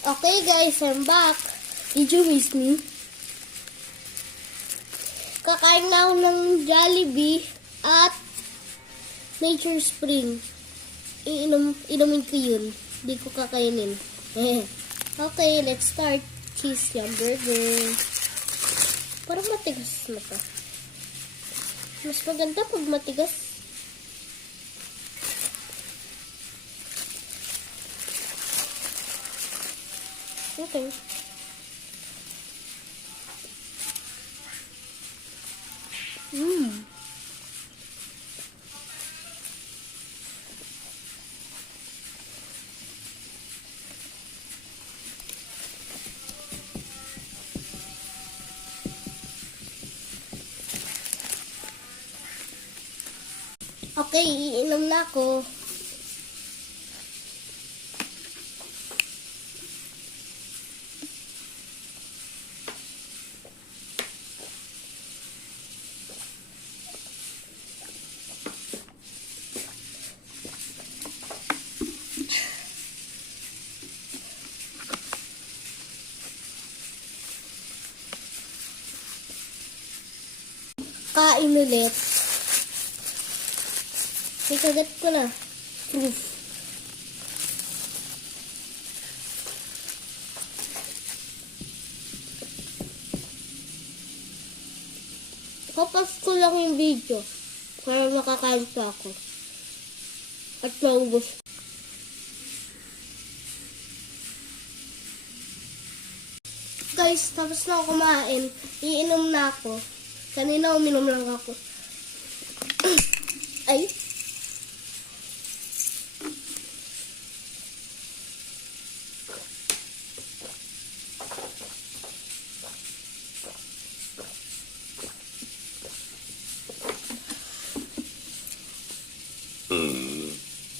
Okay guys, I'm back. Did you miss me? Kakain na ako ng Jollibee at Nature Spring. Inumin ko yun. Hindi ko kakainin. Okay, let's start. Cheese yung burger. Parang matigas na to. Mas maganda pag matigas. Okay. Okay, iinom na ako. Kain ulit. Ikagat ko na. Proof. Kapas ko lang yung video para makakain pa ako. At maubos. Guys, tapos na ako kumain. Iinom na ako. Kanina uminom lang ako. Ay.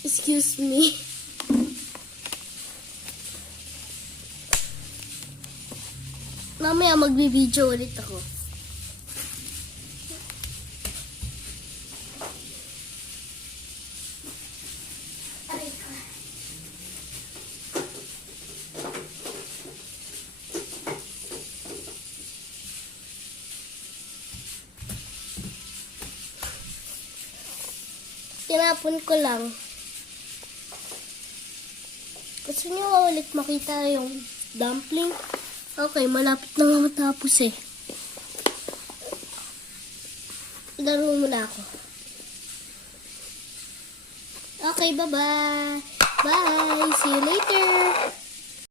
Excuse me. Mamaya magbibideo ulit ako. Tinapon ko lang. Gusto niyo ulit makita yung dumpling? Okay, malapit na nga matapos eh. Laro muna ako. Okay, bye-bye. Bye! See you later!